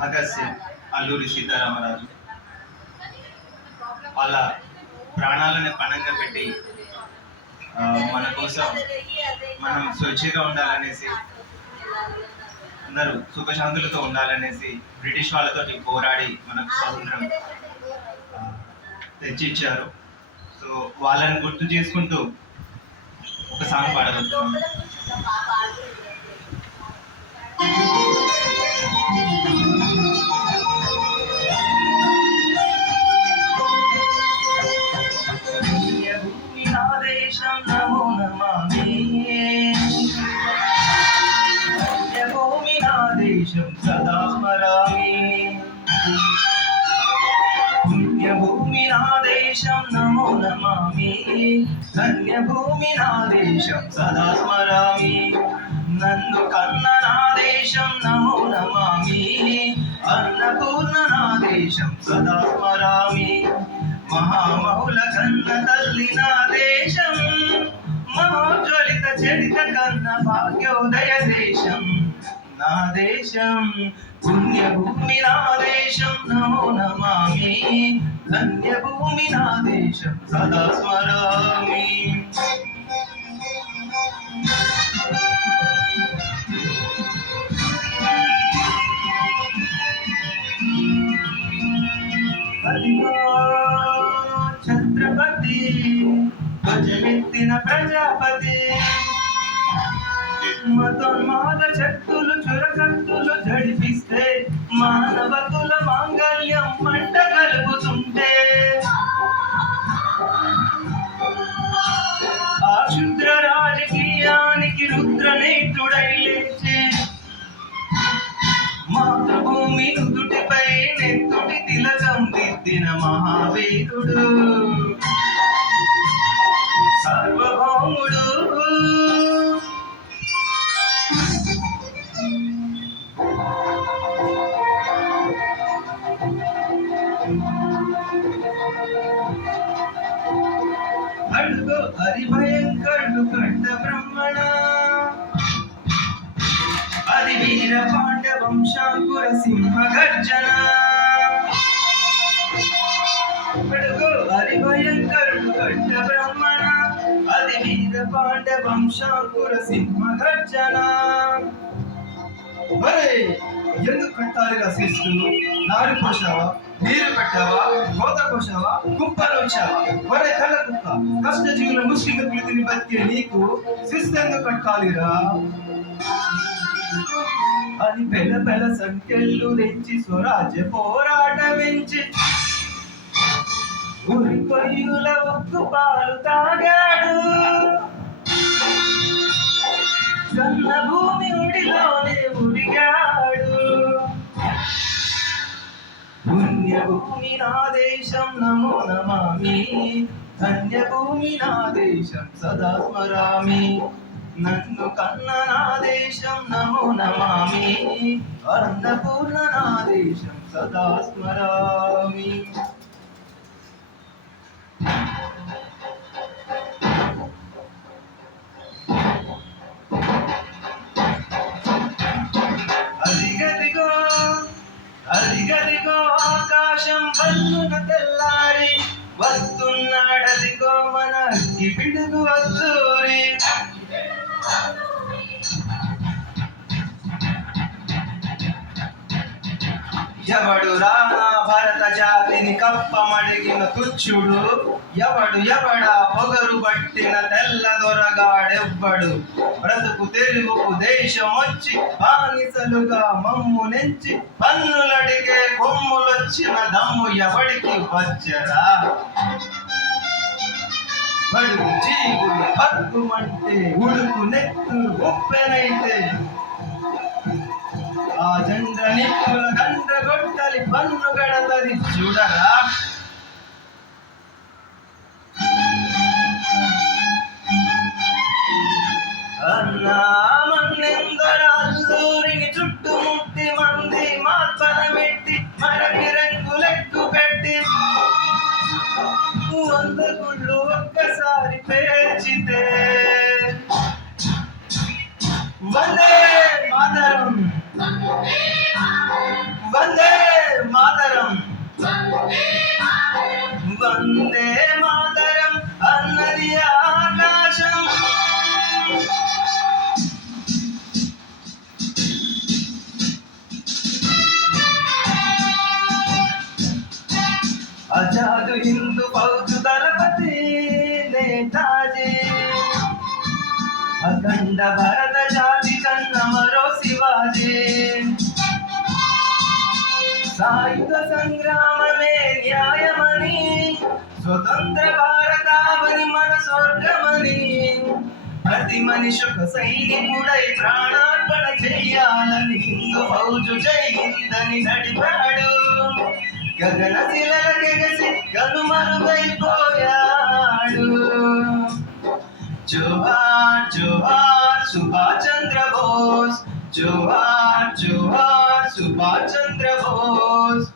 భగత్ సింగ్, అల్లూరి సీతారామరాజు వాళ్ళ ప్రాణాలను పణంగా పెట్టి మన కోసం మనం స్వేచ్ఛగా ఉండాలనేసి, అందరూ సుఖశాంతులతో ఉండాలనేసి బ్రిటిష్ వాళ్ళతోటి పోరాడి మనకు స్వాతంత్రం తెచ్చిచ్చారు. సో వాళ్ళని గుర్తు చేసుకుంటూ ఒక సాంగ్ పాడగలుగుతున్నాం. దేశం సదా స్మరామి, పుణ్యభూమి నా దేశం నమో నమామి, ధన్యభూమి నా దేశం సదా స్మరామి, నన్ను కన్న నా దేశం నమో నమామి, అన్నపూర్ణ నా దేశం సదా స్మరామి, మహామౌల కన్న తల్లి నా దేశం, మహోజ్వలిత చరిత కన్న భాగ్యోదయ దేశం నా దేశం, పుణ్యభూమి నా దేశం నమో నమామి, ధన్యభూమి నా దేశం సదా స్మరామి. అదిగో ఛత్రపతి ధ్వజమెత్తిన ప్రజాపతి, మతోన్మాద శక్తులు చురకత్తులు జడిపిస్తే, మానవతుల మాంగళ్యం మంట కలుగుతుంటే, ఆ క్షుద్ర రాజకీయానికి రుద్రనేత్రుడై లేచి, మాతృభూమి నుదుటిపై నెత్తుటి తిలకం దిద్దిన మహావీరుడు, సార్వభౌముడు. అడుగో హరిభయంకరుడు ఖడ్డ బ్రహ్మణ, అది వీర పాండ్య వంశాంకుర సింహ గర్జన, అడుగో హరిభయంకరుడు ఖడ్డ బ్రహ్మణ, అది వీర పాండ్య వంశాంకుర సింహ గర్జన. అరే ఎందుకు కట్టాలిరా శిష్యుడు, నారు పోసావా, నీరు పెట్టావా, కోత కోసావా, కుప్పలు వచ్చావా, ఒరే కళ్ళ కుక్క, కష్టజీవుల ముష్టిగా పిలితిని బతికే నీకు శిస్తు ఎందుకు కట్టాలిరా అని పెద్ద పెద్ద సంఖ్యలు తెంచి స్వరాజ్య పోరాటమించి ఊరి కొయ్యుల ఉక్కు పాలు తాగాడు, కన్న భూమి ఉడిలోనే ఉరిగాడు, పుణ్యభూమి నా దేశం నమో నమామి, ధన్యభూమి నా దేశం సదా స్మరామి, నన్ను కన్న నా దేశం నమో నమామి, అన్నపూర్ణ నా దేశం సదా స్మరామి. అదిగదిగో ఆకాశం వల్లున తెల్లారి వస్తున్నాడదిగో మన అగ్గి పిడుగు అద్దూరి, ఎవడు రానా భరత జాతిని కప్పమడిగిన తుచ్చుడు, ఎవడు ఎవడా పొగరు పట్టిన తెల్ల దొరగాడెవ్వడు, బ్రతుకు తెలుగుకు దేశం వచ్చి బానిసలుగా మమ్ము నెంచి పన్నులడిగే కొమ్ములొచ్చిన దమ్ము ఎవడికి వచ్చరా, బడుగు చీగులు హక్కుమంటే ఉడుకు నెత్తు గొప్పెనైతే, ఆ జండ్ర నిప్పుల గండ్ర గొట్టలి పన్ను గడతది చూడరా. అన్నా మన్నెందర అల్లూరిని చుట్టుముట్టి మంది మాత్మల పెట్టి మరకి రంగులెక్కు పెట్టి, 100 గుళ్ళు ఒక్కసారి పేర్చితే, వందే మాతరం వందే అఖండ భరత జాతి కన్న మరో శివాజీ. సాయుధ సంగ్రామమే న్యాయమని, స్వతంత్ర భారతావని మన స్వర్గమని, ప్రతి మనిషి ఒక సైనికుడై ప్రాణార్పణ చెయ్యాలని హిందూ ఫౌజు జయిందని నడిపాడు. గగన శిలలకెగసి కనుమరుగైపోయాడు. జోహార్ జోహార్ సుభాష్ చంద్ర బోస్, జోహార్ జోహార్ సుభాష్ చంద్ర బోస్.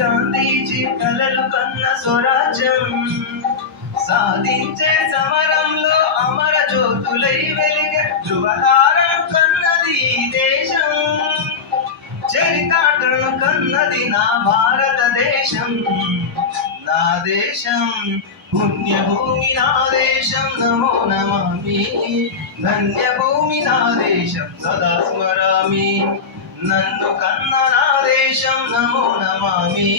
గాంధీజీ కలలు కన్న స్వరాజ్యం సాధించే సమరంలో అమర జ్యోతులై వెలిగే ధృవతారం కన్నది ఈ దేశం. చరితాటను కన్నది నా భారతదేశం. నా దేశం పుణ్యభూమి, నా దేశం నమో నమామి. ధన్యభూమి నా దేశం సదా స్మరామి. నన్ను కన్న నా దేశం నమో నమామి.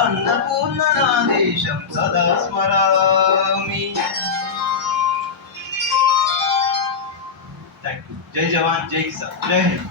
అన్నపూర్ణ నా దేశం సదా స్మరామి. జై జవాన్ జై కిసాన్. జై హింద్.